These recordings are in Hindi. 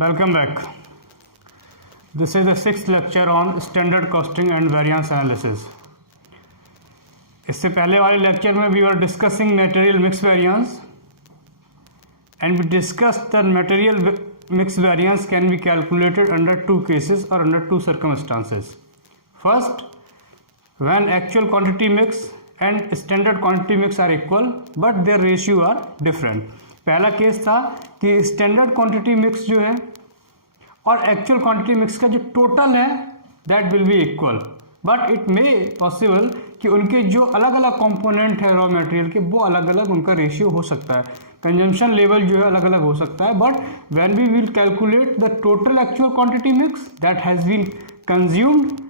Welcome back. This is the 6th lecture on standard costing and variance analysis. इससे पहले वाले लेक्चर में we were discussing material mix variance and we discussed that material mix variance can be calculated under two cases or under two circumstances. First, when actual quantity mix and standard quantity mix are equal but their ratio are different. पहला केस था कि स्टैंडर्ड क्वांटिटी मिक्स जो है और एक्चुअल क्वांटिटी मिक्स का जो टोटल है that will be equal, but it may possible कि उनके जो अलग अलग कंपोनेंट है रॉ मटेरियल के वो अलग अलग उनका रेशियो हो सकता है, कंजम्पशन लेवल जो है अलग अलग हो सकता है. But when we will calculate the total actual quantity mix that has been consumed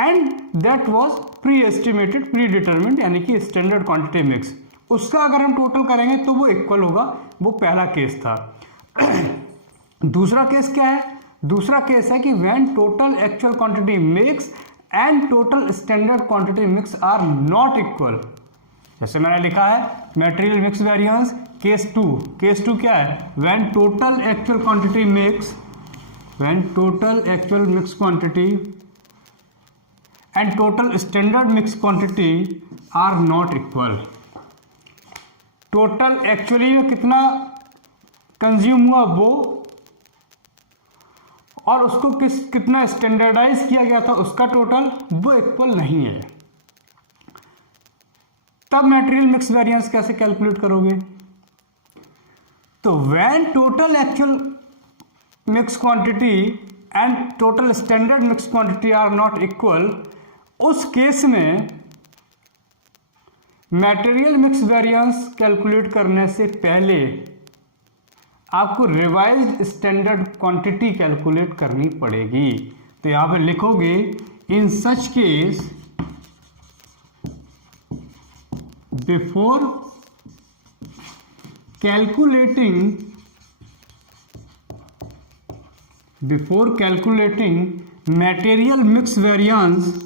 and that was pre estimated pre determined यानी कि स्टैंडर्ड क्वांटिटी मिक्स, उसका अगर हम टोटल करेंगे तो वो इक्वल होगा. वो पहला केस था. दूसरा केस क्या है? दूसरा केस है कि when total actual quantity mix and total standard quantity mix are not equal. जैसे मैंने लिखा है material mix variance case two. Case two क्या है? When total actual quantity mix, when total actual mix quantity and total standard mix quantity are not equal. Total actually में कितना कंज्यूम हुआ वो और उसको कितना स्टैंडर्डाइज किया गया था उसका टोटल वो इक्वल नहीं है. तब मटेरियल मिक्स वेरिएंस कैसे कैलकुलेट करोगे? तो when total actual mix quantity and total standard mix quantity are not equal, उस केस में मटेरियल मिक्स वेरिएंस कैलकुलेट करने से पहले आपको रिवाइज्ड स्टैंडर्ड क्वांटिटी कैलकुलेट करनी पड़ेगी. तो यहां पर लिखोगे in such case before calculating material mix variance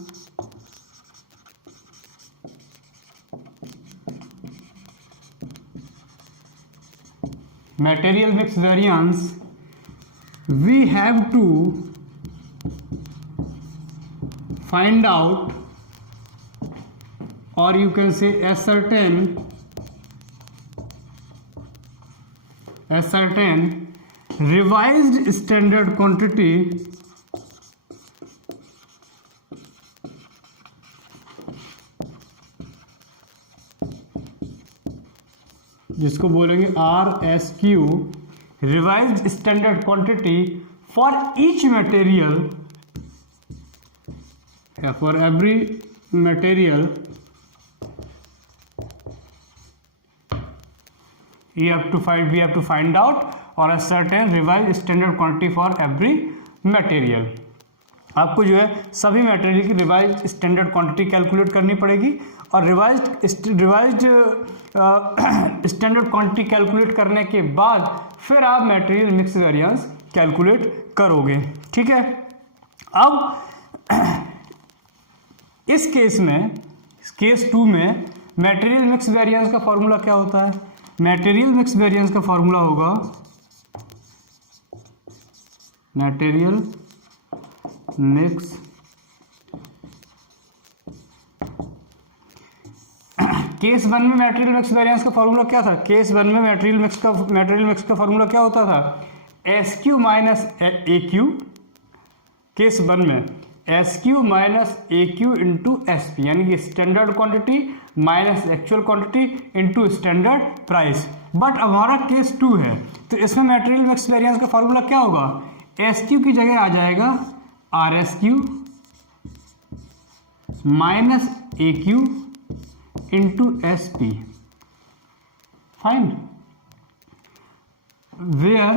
we have to find out, or you can say ascertain revised standard quantity जिसको बोलेंगे RSQ, revised standard quantity for each material या for every material. we have to find out or a certain revised standard quantity for every material. आपको जो है सभी मटेरियल की रिवाइज्ड स्टैंडर्ड क्वांटिटी कैलकुलेट करनी पड़ेगी और रिवाइज्ड स्टैंडर्ड क्वांटिटी कैलकुलेट करने के बाद फिर आप मटेरियल मिक्स वेरिएंस कैलकुलेट करोगे. ठीक है. अब इस केस में, केस टू में मटेरियल मिक्स वेरिएंस का फॉर्मूला क्या होता है? मटेरियल मिक्स वेरिएंस का फॉर्मूला होगा मटेरियल मिक्स केस वन में मटेरियल मिक्स वेरिएंस का फॉर्मूला क्या था? केस वन में मटेरियल मिक्स का फॉर्मूला क्या होता था? SQ minus AQ. Case one में SQ minus AQ into SP यानी कि standard quantity minus actual quantity into standard price. But हमारा केस टू है तो इसमें मटेरियल मिक्स वेरिएंस का फॉर्मूला क्या होगा? SQ की जगह आ जाएगा RSQ minus AQ into SP. Fine. Where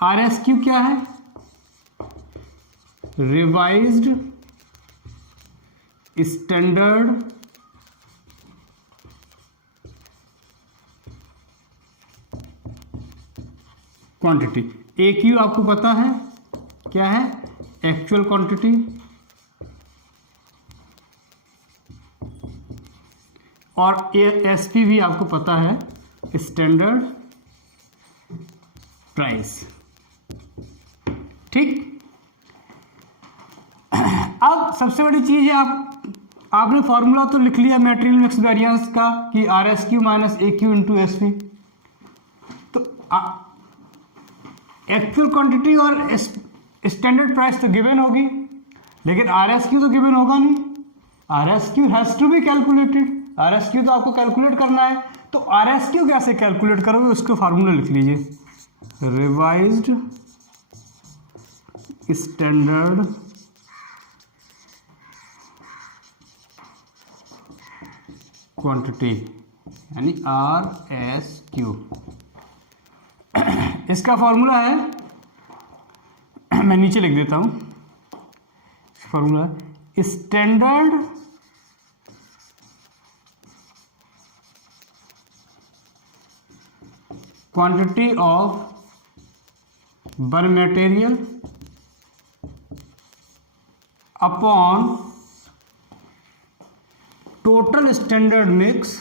RSQ क्या है? Revised standard quantity. AQ आपको पता है क्या है? एक्चुअल क्वांटिटी और SP भी आपको पता है स्टैंडर्ड प्राइस. ठीक। अब सबसे बड़ी चीज है, आपने फॉर्मूला तो लिख लिया मटेरियल मिक्स वेरिएंस का कि R S Q minus A Q into S P. तो एक्चुअल क्वांटिटी और स्टैंडर्ड प्राइस तो गिवन होगी, लेकिन आर एस क्यू तो गिवन होगा नहीं। R S Q has to be calculated. R S Q तो आपको कैलकुलेट करना है। तो आर एस क्यू कैसे कैलकुलेट करोगे, उसको फार्मूला लिख लीजिए, रिवाइज्ड स्टैंडर्ड क्वांटिटी यानी आर एस क्यू। इसका फॉर्मूला है, मैं नीचे लिख देता हूं, formula standard quantity of one material upon total standard mix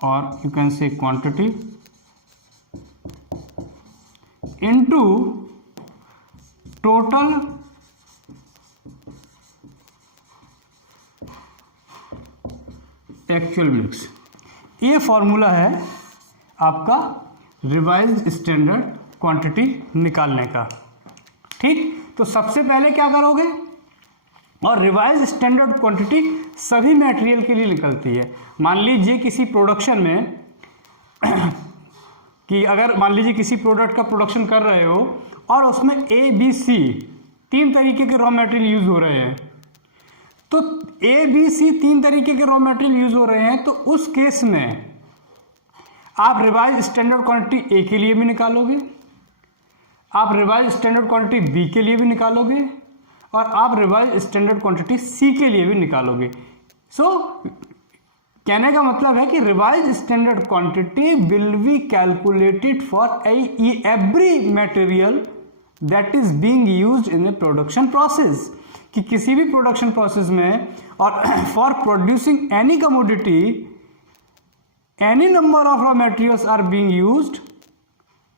or you can say quantity into total actual mix. ये फॉर्मूला है आपका रिवाइज्ड स्टैंडर्ड क्वांटिटी निकालने का। ठीक, तो सबसे पहले क्या करोगे, और रिवाइज्ड स्टैंडर्ड क्वांटिटी सभी मटेरियल के लिए निकलती है। मान लीजिए किसी प्रोडक्शन में कि अगर मान लीजिए किसी प्रोडक्ट का प्रोडक्शन कर रहे हो और उसमें ए बी सी 3 तरीके के रॉ मटेरियल यूज हो रहे हैं, तो ए बी सी 3 तरीके के रॉ मटेरियल यूज हो रहे हैं, तो उस केस में आप रिवाइज स्टैंडर्ड क्वांटिटी ए के लिए भी निकालोगे, आप रिवाइज स्टैंडर्ड क्वांटिटी बी के लिए भी निकालोगे, और आप रिवाइज स्टैंडर्ड क्वांटिटी सी के लिए भी निकालोगे। सो कहने का मतलब है कि revise standard quantity will be calculated for every material that is being used in A production process, कि किसी भी प्रोडक्शन प्रोसेस में, और for producing any commodity any number of raw materials are being used,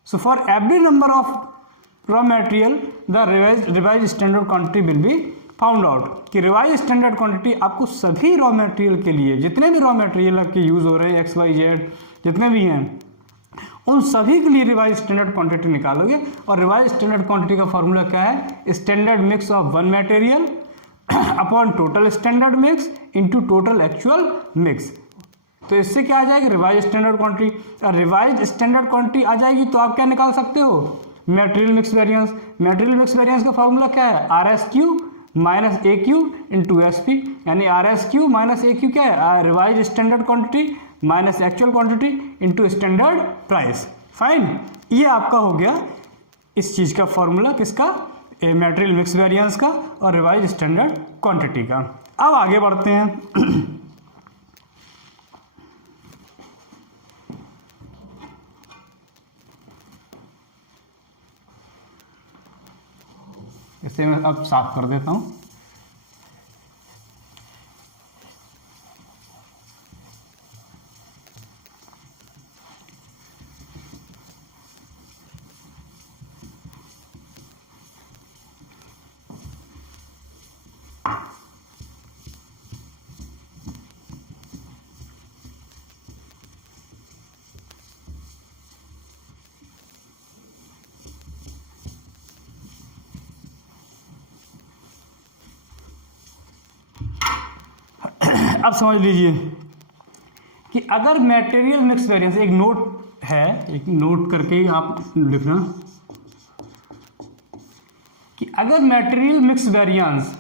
so for every number of raw material the revised standard quantity will be found out। कि रिवाइज स्टैंडर्ड क्वांटिटी आपको सभी रॉ मटेरियल के लिए, जितने भी रॉ मटेरियल आपके यूज हो रहे हैं एक्स वाई जेड जितने भी हैं, उन सभी के लिए रिवाइज स्टैंडर्ड क्वांटिटी निकालोगे। और रिवाइज स्टैंडर्ड क्वांटिटी का फॉर्मूला क्या है, standard mix of one material upon total standard mix into total actual mix. तो इससे क्या आ जाएगी, रिवाइज स्टैंडर्ड क्वांटिटी। और रिवाइज स्टैंडर्ड क्वांटिटी आ जाएगी तो आप क्या निकाल सकते हो, material mix variance. Material mix variance का फॉर्मूला क्या है, R S Q minus A Q into S P, यानी R S Q minus A Q क्या है, revise standard quantity minus actual quantity into standard price. Fine, ये आपका हो गया इस चीज का फॉर्मूला, किसका, मटेरियल मिक्स वेरिएंस का और रिवाइज स्टैंडर्ड क्वांटिटी का। अब आगे बढ़ते हैं। इसे मैं अब साफ कर देता हूं। अब समझ लीजिए कि अगर मटेरियल मिक्स वेरिएंस, एक नोट है, एक नोट करके आप लिखना कि अगर मटेरियल मिक्स वेरिएंस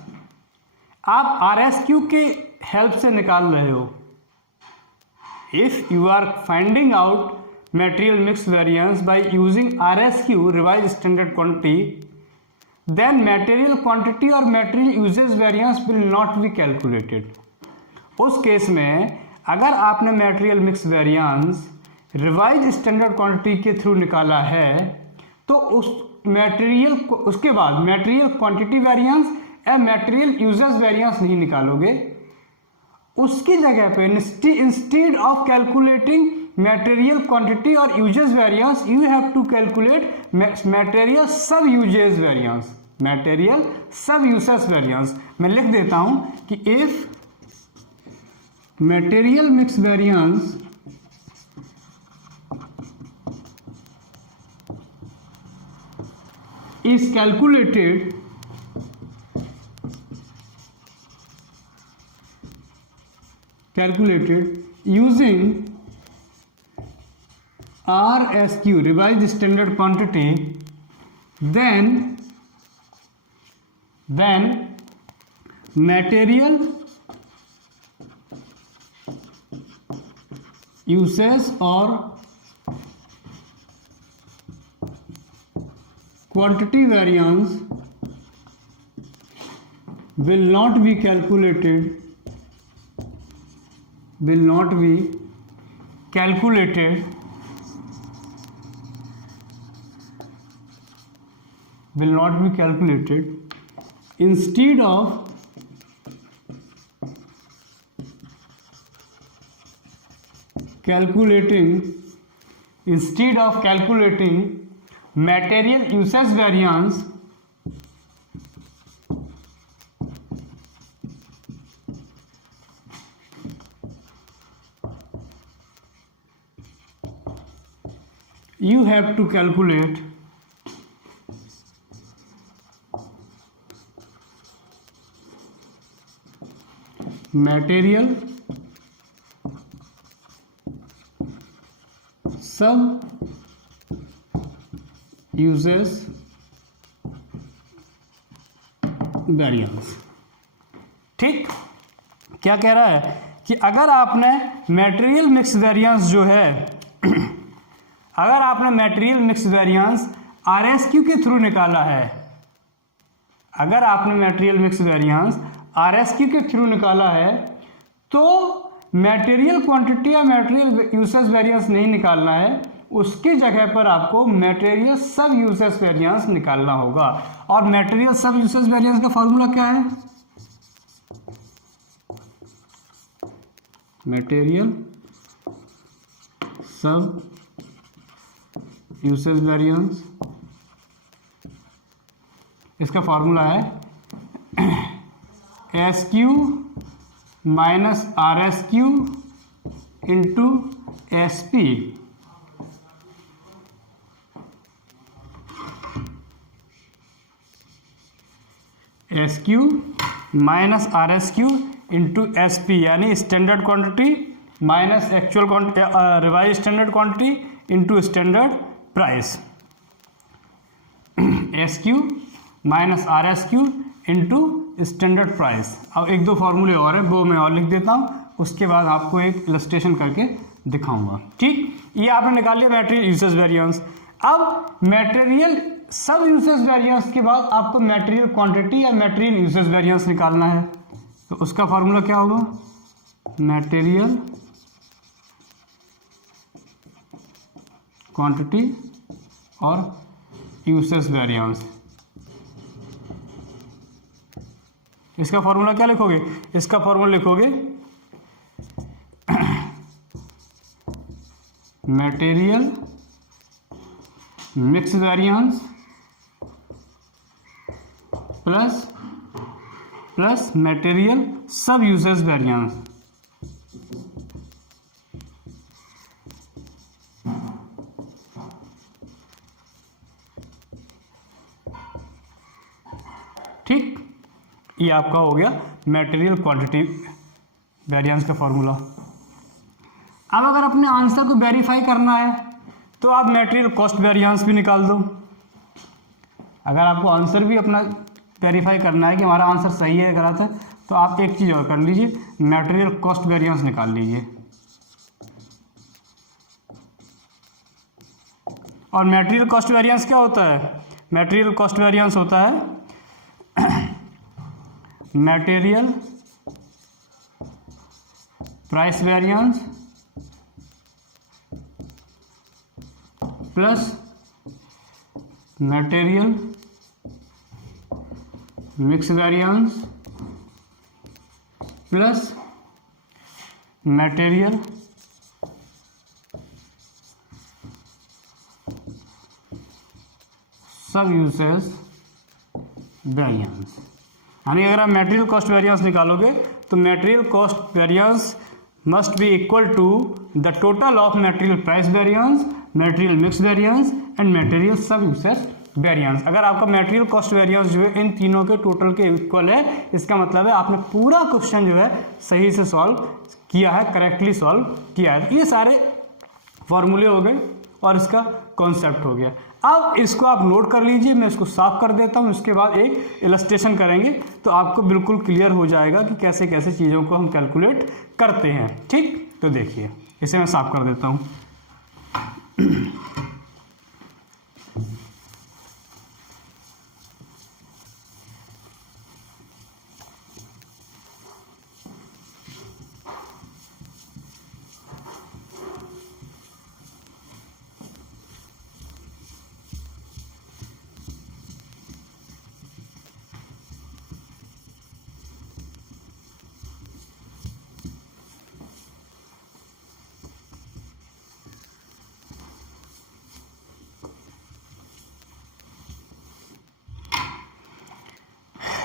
आप आरएसक्यू के हेल्प से निकाल रहे हो, if you are finding out material mix variance by using RSQ revise standard quantity, then material quantity और material usage variance will not be calculated. उस केस में अगर आपने material mix variance revise standard quantity के थ्रू निकाला है, तो उस मटेरियल उसके बाद मटेरियल क्वांटिटी वेरिएंस या मटेरियल यूजेस वेरिएंस नहीं निकालोगे, उसकी जगह पे instead of calculating material quantity और usages variance you have to calculate material सब यूजेस वेरिएंस, मटेरियल सब यूसेस वेरिएंस। मैं लिख देता हूं कि if material mix variance is calculated using RSQ, revised standard quantity, then material uses or quantity variance will not be calculated instead of calculating material usage variance you have to calculate material sub uses variance. ठीक, क्या कह रहा है कि अगर आपने मटेरियल मिक्स वेरिएंस जो है अगर आपने मटेरियल मिक्स वेरिएंस आरएसक्यू के थ्रू निकाला है, अगर आपने मटेरियल मिक्स वेरिएंस आरएसक्यू के थ्रू निकाला है तो मटेरियल क्वांटिटी या मटेरियल यूसेज वेरिएंस नहीं निकालना है, उसकी जगह पर आपको मटेरियल सब यूसेज वेरिएंस निकालना होगा। और मटेरियल सब यूसेज वेरिएंस का फॉर्मूला क्या है? मटेरियल सब यूसेज वेरिएंस, इसका फॉर्मूला है S Q minus R S Q into S P. S Q minus R S Q into S P, यानी standard quantity minus actual revise standard quantity into standard price. S Q minus R S Q into standard price. अब एक दो फॉर्मूले और हैं, वो मैं और लिख देता हूँ, उसके बाद आपको एक इलस्ट्रेशन करके दिखाऊंगा। ठीक, ये आपने निकाल लिया मटेरियल यूसेज वेरिएंस। अब मटेरियल सब यूसेज वेरिएंस के बाद आपको मटेरियल क्वांटिटी या मटेरियल यूसेज वेरिएंस निकालना है, तो उसका फॉर्मूला क्या होगा? मटेरियल क्वांटिटी और यूसेज वेरिएंस। इसका फॉर्मूला क्या लिखोगे? इसका फॉर्मूला लिखोगे material mix variance plus material sub usage variance. ठीक, ये आपका हो गया मटेरियल क्वांटिटी वेरिएंस का फॉर्मूला। अब अगर अपने आंसर को वेरीफाई करना है तो आप मटेरियल कॉस्ट वेरिएंस भी निकाल दो। अगर आपको आंसर भी अपना वेरीफाई करना है कि हमारा आंसर सही है गलत है, तो आप एक चीज़ और कर लीजिए, मटेरियल कॉस्ट वेरिएंस निकाल लीजिए। और मटेरियल कॉस्ट वेरिएंस क्या होता है? मटेरियल कॉस्ट वेरिएंस होता है material price variance plus material mix variance plus material sub usage variance. यानी अगर आप मटेरियल कॉस्ट वेरिएंस निकालोगे तो material cost variance must be equal to the total of material price variance, material mix variance and material sub usage variance. अगर आपका मटेरियल कॉस्ट वेरिएंस जो है इन तीनों के टोटल के इक्वल है, इसका मतलब है आपने पूरा क्वेश्चन जो है सही से सॉल्व किया है, करेक्टली सॉल्व किया है। ये सारे फॉर्मूले हो गए और इसका कॉन्सेप्ट हो गया। अब इसको आप नोट कर लीजिए, मैं इसको साफ कर देता हूँ, इसके बाद एक इलस्ट्रेशन करेंगे तो आपको बिल्कुल क्लियर हो जाएगा कि कैसे कैसे चीज़ों को हम कैलकुलेट करते हैं। ठीक, तो देखिए इसे मैं साफ कर देता हूँ।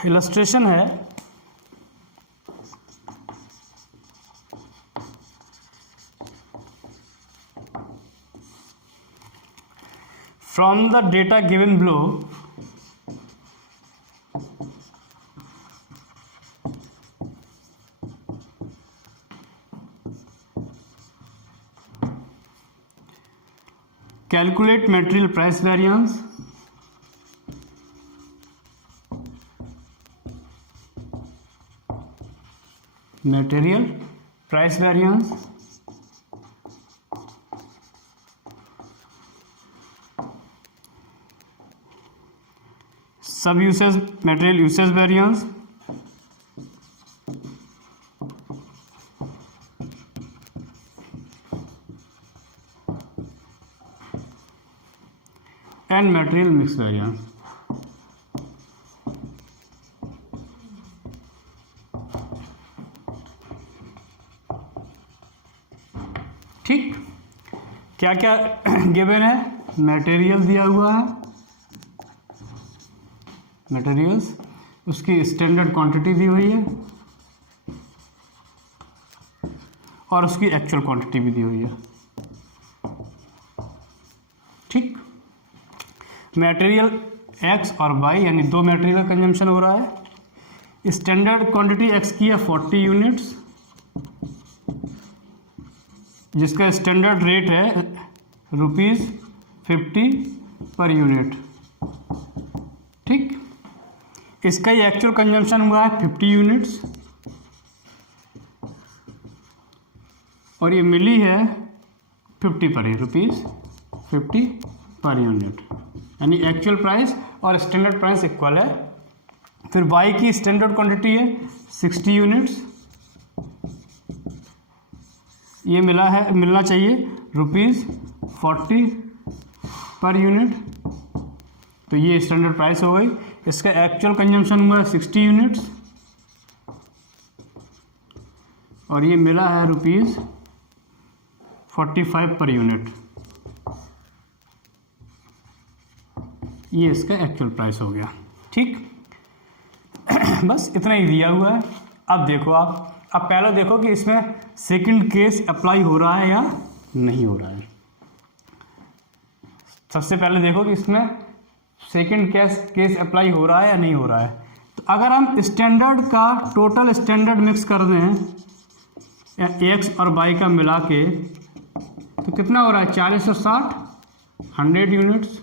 इलस्ट्रेशन है from the data given below calculate material price variance, material price variance, sub usage material usage variance, and material mix variance. ठीक, क्या क्या गिवन है? मटेरियल दिया हुआ है, मटेरियल्स, उसकी स्टैंडर्ड क्वांटिटी दी हुई है और उसकी एक्चुअल क्वांटिटी भी दी हुई है। ठीक, मटेरियल एक्स और वाई यानी दो मटेरियल का कंजम्पशन हो रहा है। स्टैंडर्ड क्वांटिटी एक्स की है 40 यूनिट्स, जिसका स्टैंडर्ड रेट है ₹50 पर यूनिट। ठीक, इसका ये एक्चुअल कंजम्पशन हुआ है 50 यूनिट्स और ये मिली है 50 पर ₹50 पर यूनिट, यानी एक्चुअल प्राइस और स्टैंडर्ड प्राइस इक्वल है। फिर वाई की स्टैंडर्ड क्वांटिटी है 60 यूनिट्स, ये मिलना चाहिए ₹40 पर यूनिट, तो ये स्टैंडर्ड प्राइस हो गई। इसका एक्चुअल कंजम्पशन हुआ है 60 यूनिट्स और ये मिला है ₹45 पर यूनिट, ये इसका एक्चुअल प्राइस हो गया। ठीक, बस इतना ही दिया हुआ है। अब देखो अब पहले देखो कि इसमें सेकंड केस अप्लाई हो रहा है या नहीं हो रहा है। सबसे पहले देखो कि इसमें सेकंड केस अप्लाई हो रहा है या नहीं हो रहा है। तो अगर हम स्टैंडर्ड का टोटल स्टैंडर्ड मिक्स कर दें एक्स और वाई का मिला के, तो कितना हो रहा है? 40 और 60 100 units.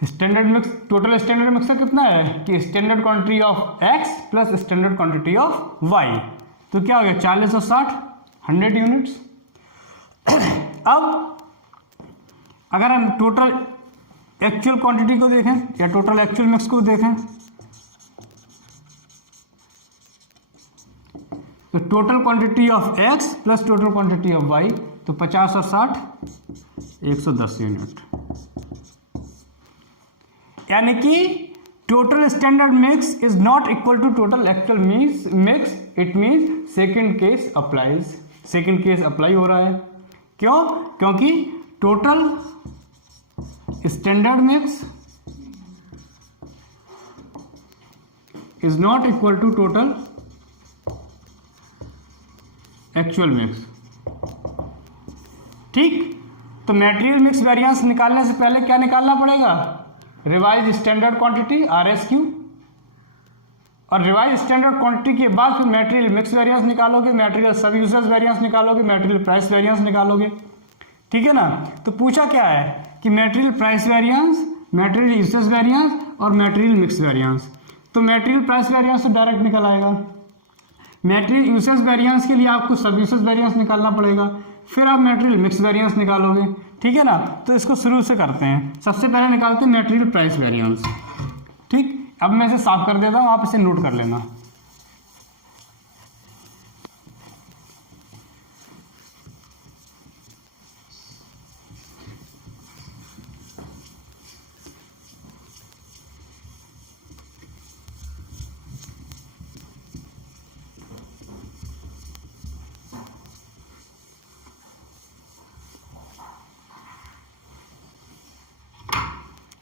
Standard mix, total standard mix का कितना है कि standard quantity of X plus standard quantity of Y, तो क्या हो गया? 40 और 60 100 यूनिट्स। अब अगर हम टोटल एक्चुअल क्वांटिटी को देखें या टोटल एक्चुअल मिक्स को देखें, तो total quantity of X plus total quantity of Y, तो 50 और 60 110 यूनिट। यानी कि total standard mix is not equal to total actual mix, it means second case applies, second case apply हो रहा है। क्यों? क्योंकि total standard mix is not equal to total actual mix. ठीक, तो मटेरियल मिक्स वेरिएंस निकालने से पहले क्या निकालना पड़ेगा? रिवाइज स्टैंडर्ड क्वांटिटी RSQ, और रिवाइज स्टैंडर्ड क्वांटिटी के बाद फिर मटेरियल मिक्स वेरिएंस निकालोगे, मटेरियल सब यूजेस वेरिएंस निकालोगे, मटेरियल प्राइस वेरिएंस निकालोगे। ठीक है ना? तो पूछा क्या है कि material price variance, material usages variance और मटेरियल मिक्स वेरिएंस। तो मटेरियल प्राइस वेरिएंस तो डायरेक्ट निकल आएगा। मटेरियल यूजेस वेरिएंस के लिए आपको सब यूजेस वेरिएंस निकालना पड़ेगा, फिर आप मटेरियल मिक्स वेरिएंस निकालोगे। ठीक है ना? तो इसको शुरू से करते हैं। सबसे पहले निकालते हैं मटेरियल प्राइस वेरिएंस। ठीक, अब मैं इसे साफ कर देता हूँ, आप इसे नोट कर लेना।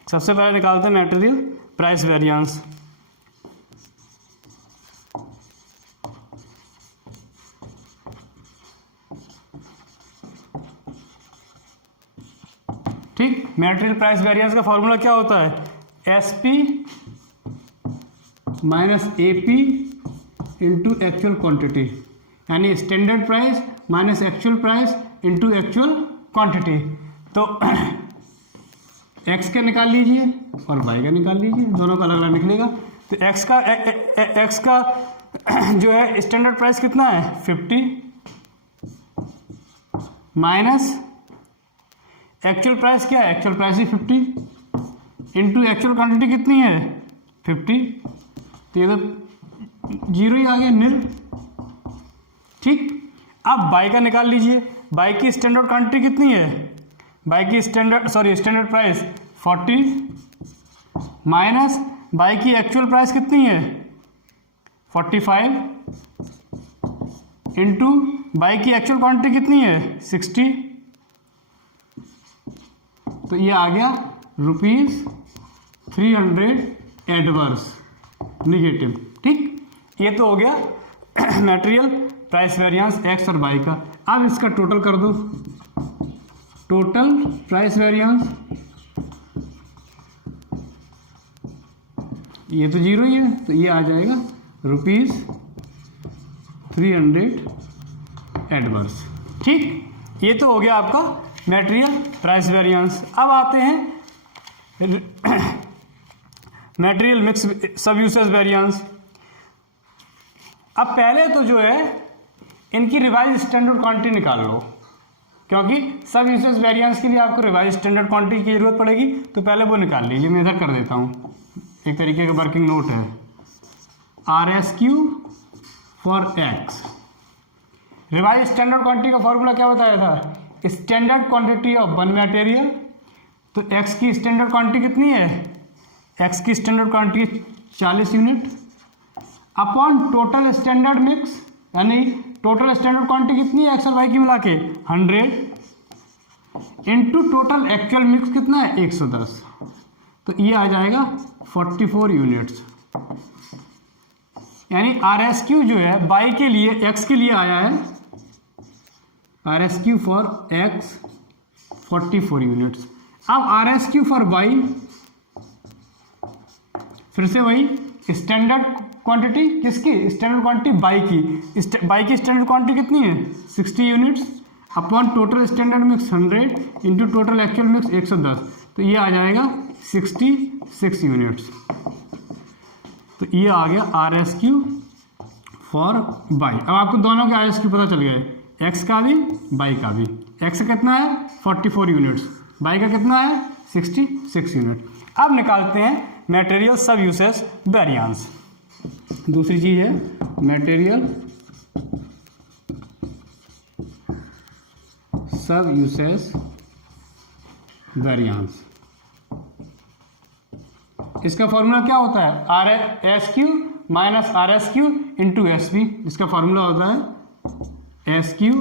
सबसे पहले निकालते हैं मटेरियल प्राइस वेरिएंस। ठीक, मटेरियल प्राइस वेरिएंस का फॉर्मूला क्या होता है? SP minus AP into actual quantity, यानी standard price minus actual price into actual quantity. तो एक्स का निकाल लीजिए और वाई का निकाल लीजिए, दोनों का अलग अलग निकलेगा। तो एक्स का जो है स्टैंडर्ड प्राइस कितना है? 50 माइनस एक्चुअल प्राइस क्या है? एक्चुअल प्राइस ही 50 इंटू एक्चुअल क्वांटिटी कितनी है? 50। तो ये तो जीरो ही आ गया, निल। ठीक, अब बाई का निकाल लीजिए। बाई की स्टैंडर्ड क्वांटिटी कितनी है? बाई की स्टैंडर्ड प्राइस 40 माइनस बाई की एक्चुअल प्राइस कितनी है? 45 इंटू बाई की एक्चुअल क्वांटिटी कितनी है? 60। तो ये आ गया ₹300 एडवर्स निगेटिव। ठीक, ये तो हो गया मटेरियल प्राइस वेरिएंस एक्स और वाई का। अब इसका टोटल कर दो। टोटल प्राइस वेरिएंस ये तो जीरो ही है, तो ये आ जाएगा ₹300 एडवर्स। ठीक, ये तो हो गया आपका मटेरियल प्राइस वेरिएंस। अब आते हैं मटेरियल मिक्स सब यूसेज वेरिएंस। अब पहले तो जो है इनकी रिवाइज स्टैंडर्ड क्वांटिटी निकाल लो, क्योंकि सब यूसेज वेरिएंस के लिए आपको रिवाइज स्टैंडर्ड क्वांटिटी की जरूरत पड़ेगी। तो पहले वो निकाल लीजिए, मैं इधर कर देता हूँ, एक तरीके का वर्किंग नोट है। RSQ for x, revise standard quantity का फॉर्मूला क्या बताया था? Standard quantity of one material. तो एक्स की स्टैंडर्ड क्वांटिटी कितनी है? एक्स की standard quantity 40 unit upon total standard mix, यानी टोटल स्टैंडर्ड क्वांटिटी कितनी है एक्स और वाई की मिला के? 100 इंटू टोटल एक्चुअल मिक्स कितना है? 110। तो ये आ जाएगा 44 यूनिट्स। यानी RSQ जो है वाई के लिए, एक्स के लिए आया है RSQ फॉर एक्स 44 यूनिट्स। अब RSQ फॉर वाई, फिर से वही स्टैंडर्ड क्वांटिटी किसकी? स्टैंडर्ड क्वांटिटी बाई की। बाई की स्टैंडर्ड क्वांटिटी कितनी है? 60 units upon total standard mix 100 into total actual mix 110। तो ये आ जाएगा 66 यूनिट्स। तो ये आ गया RSQ फॉर बाई। अब आपको दोनों के RSQ पता चल गए, एक्स का भी बाई का भी। एक्स का कितना है? 44 यूनिट्स, बाई का कितना है? 66 यूनिट। अब निकालते हैं मटेरियल सब यूसेज वेरिएंस। दूसरी चीज है मटेरियल सब यूसेज वेरिएंस। इसका फॉर्मूला क्या होता है, R S Q minus R S Q into S P. इसका फॉर्मूला होता है S Q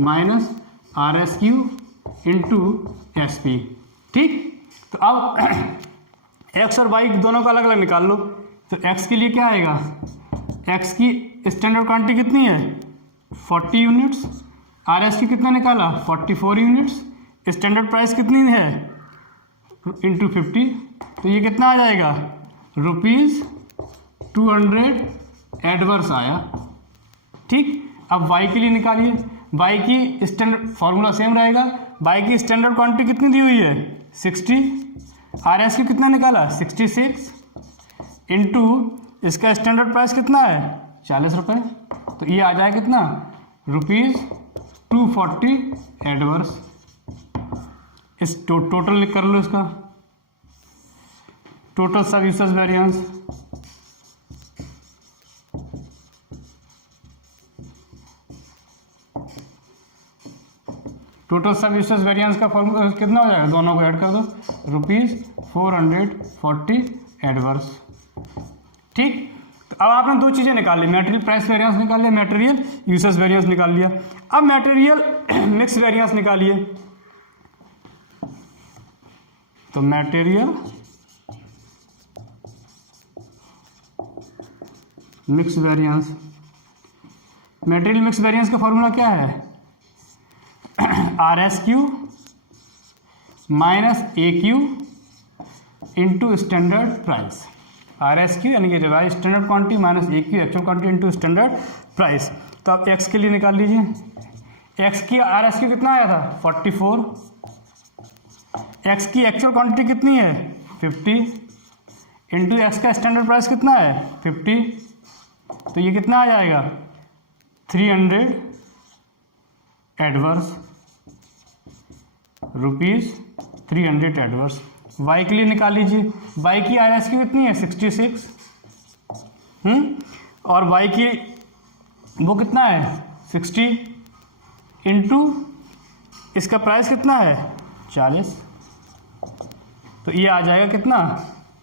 minus R S Q into S P. ठीक, तो अब एक्स और वाई दोनों का अलग अलग निकाल लो। तो एक्स के लिए क्या आएगा, एक्स की स्टैंडर्ड क्वांटिटी कितनी है 40 यूनिट्स, आर एस की कितना निकाला 44 यूनिट्स, स्टैंडर्ड प्राइस कितनी है इंटू 50, तो ये कितना आ जाएगा ₹200 एडवर्स आया। ठीक, अब y के लिए निकालिए, y की स्टैंडर्ड फॉर्मूला सेम रहेगा, y की स्टैंडर्ड क्वांटिटी कितनी दी हुई है 60, आर एस की कितना निकाला 66 इंटू इसका स्टैंडर्ड प्राइस कितना है 40 रुपये, तो ये आ जाए कितना ₹240 एडवर्स। इस टोटल कर लो, इसका टोटल सब यूसेज वेरिएंस, टोटल सब यूसेज वेरिएंस का फॉर्मूला कितना हो जाएगा, दोनों को ऐड कर दो ₹440 एडवर्स। ठीक, तो अब आपने दो चीज़ें निकाल ली, मटेरियल प्राइस वेरिएंस निकाल लिया, मटेरियल यूसेज वेरिएंस निकाल लिया। अब मटेरियल मिक्स वेरिएंस निकालिए। तो material mix variance, material mix variance का फॉर्मूला क्या है R S Q minus A Q into standard price, R S Q यानी कि revise standard quantity minus A Q actual quantity into standard price. तो आप एक्स के लिए निकाल लीजिए, एक्स की आर एस क्यू कितना आया था 44, एक्स की एक्चुअल क्वांटिटी कितनी है 50 इंटू एक्स का स्टैंडर्ड प्राइस कितना है 50, तो ये कितना आ जाएगा 300 एडवर्स, ₹300 एडवर्स। वाई के लिए निकाल लीजिए, वाई की आर एस की कितनी है 66, और वाई की वो कितना है 60 इंटू इसका प्राइस कितना है 40, तो ये आ जाएगा कितना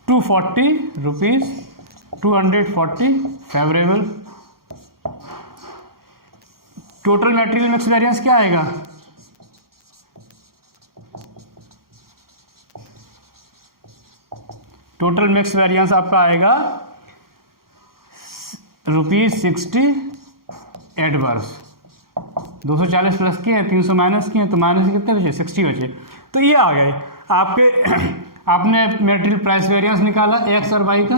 ₹240 favourable. Total material mix variance क्या आएगा टोटल मिक्स वेरिएंस आपका आएगा ₹60 एडवर्स। 240 प्लस किए हैं, 300 माइनस किए हैं, तो माइनस कितने बचे 60 बचे। तो ये आ गए आपके आपने मटेरियल प्राइस वेरिएंस निकाला एक्स और वाई का,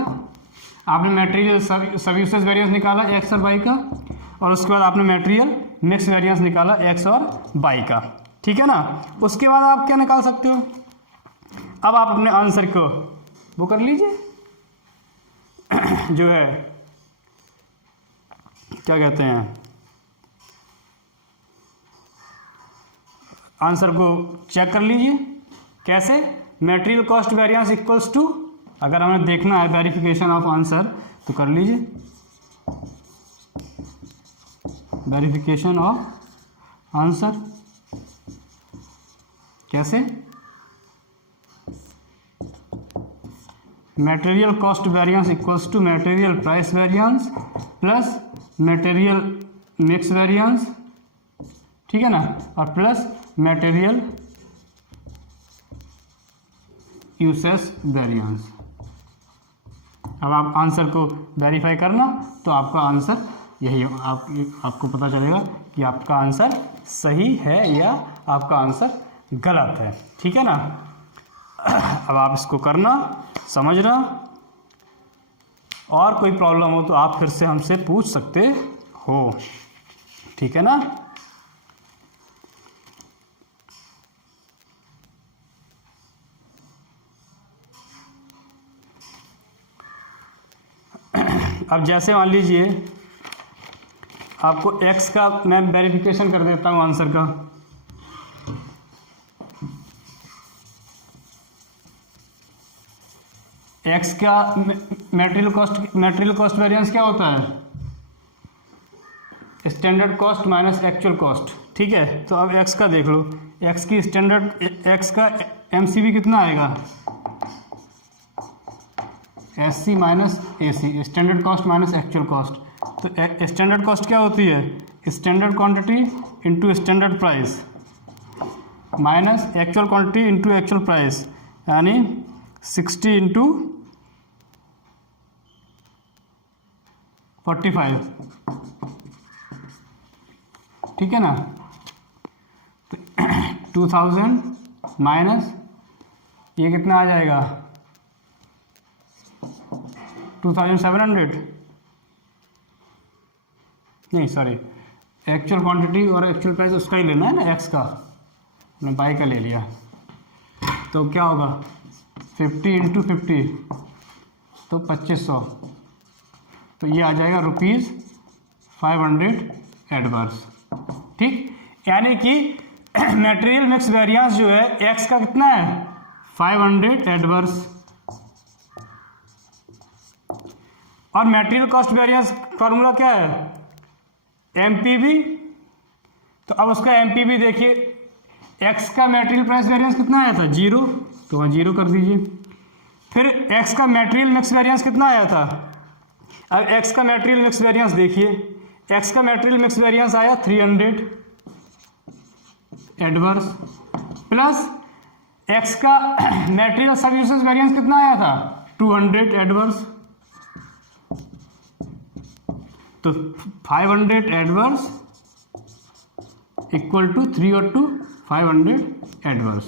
आपने मटेरियल सब यूसेज वेरिएंस निकाला एक्स और वाई का, और उसके बाद आपने मटेरियल मिक्स वेरिएंस निकाला एक्स और वाई का। ठीक है ना, उसके बाद आप क्या निकाल सकते हो, अब आप अपने आंसर को वो कर लीजिए जो है क्या कहते हैं, आंसर को चेक कर लीजिए। कैसे, material cost variance equals to, अगर हमें देखना है वेरिफिकेशन ऑफ आंसर तो कर लीजिए, वेरिफिकेशन ऑफ आंसर कैसे, material cost variance equals to material price variance plus material mix variance, ठीक है ना, और प्लस मटेरियल यूसेज वेरिएंस। अब आप आंसर को वेरीफाई करना तो आपका आंसर यही आपको पता चलेगा कि आपका आंसर सही है या आपका आंसर गलत है। ठीक है ना, अब आप इसको करना, समझना, और कोई प्रॉब्लम हो तो आप फिर से हमसे पूछ सकते हो। ठीक है ना, अब जैसे मान लीजिए आपको x का मैं वेरिफिकेशन कर देता हूँ आंसर का, x का मटेरियल कॉस्ट वेरिएंस क्या होता है, standard cost minus actual cost. ठीक है, तो अब x का देख लो, x की स्टैंडर्ड x का MCV कितना आएगा SC minus AC, standard cost minus actual cost. तो स्टैंडर्ड कॉस्ट क्या होती है? Standard quantity into standard price minus actual quantity into actual price, यानी 60 इंटू 45, ठीक है ना। तो 2000 माइनस ये कितना आ जाएगा? 2700, नहीं सॉरी, एक्चुअल क्वांटिटी और एक्चुअल प्राइस उसका ही लेना है ना, एक्स का, मैंने बाई का ले लिया। तो क्या होगा? 50 इंटू 50 तो 2500, तो ये आ जाएगा ₹500 एडवर्स, ठीक। यानी कि मटेरियल मिक्स वेरिएंस जो है एक्स का कितना है? 500 एडवर्स। और मटेरियल कॉस्ट वेरिएंस फार्मूला क्या है? MPV। तो अब उसका MPV देखिए, एक्स का मटेरियल प्राइस वेरिएंस कितना आया था? 0, तो वहाँ 0 कर दीजिए। फिर एक्स का मटेरियल मिक्स वेरिएंस कितना आया था? अब एक्स का मटेरियल मिक्स वेरिएंस देखिए, एक्स का मटेरियल मिक्स वेरिएंस आया 300 एडवर्स, प्लस एक्स का मटेरियल सब यूसेज वेरिएंस कितना आया था? 200 एडवर्स। तो 500 एडवर्स इक्वल टू 3 और 2 500 एडवर्स,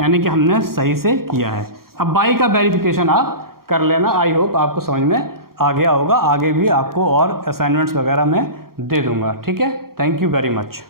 यानी कि हमने सही से किया है। अब बाई का वेरिफिकेशन आप कर लेना। आई होप आपको समझ में आ गया होगा। आगे भी आपको और असाइनमेंट्स वगैरह मैं दे दूंगा, ठीक है। Thank you very much.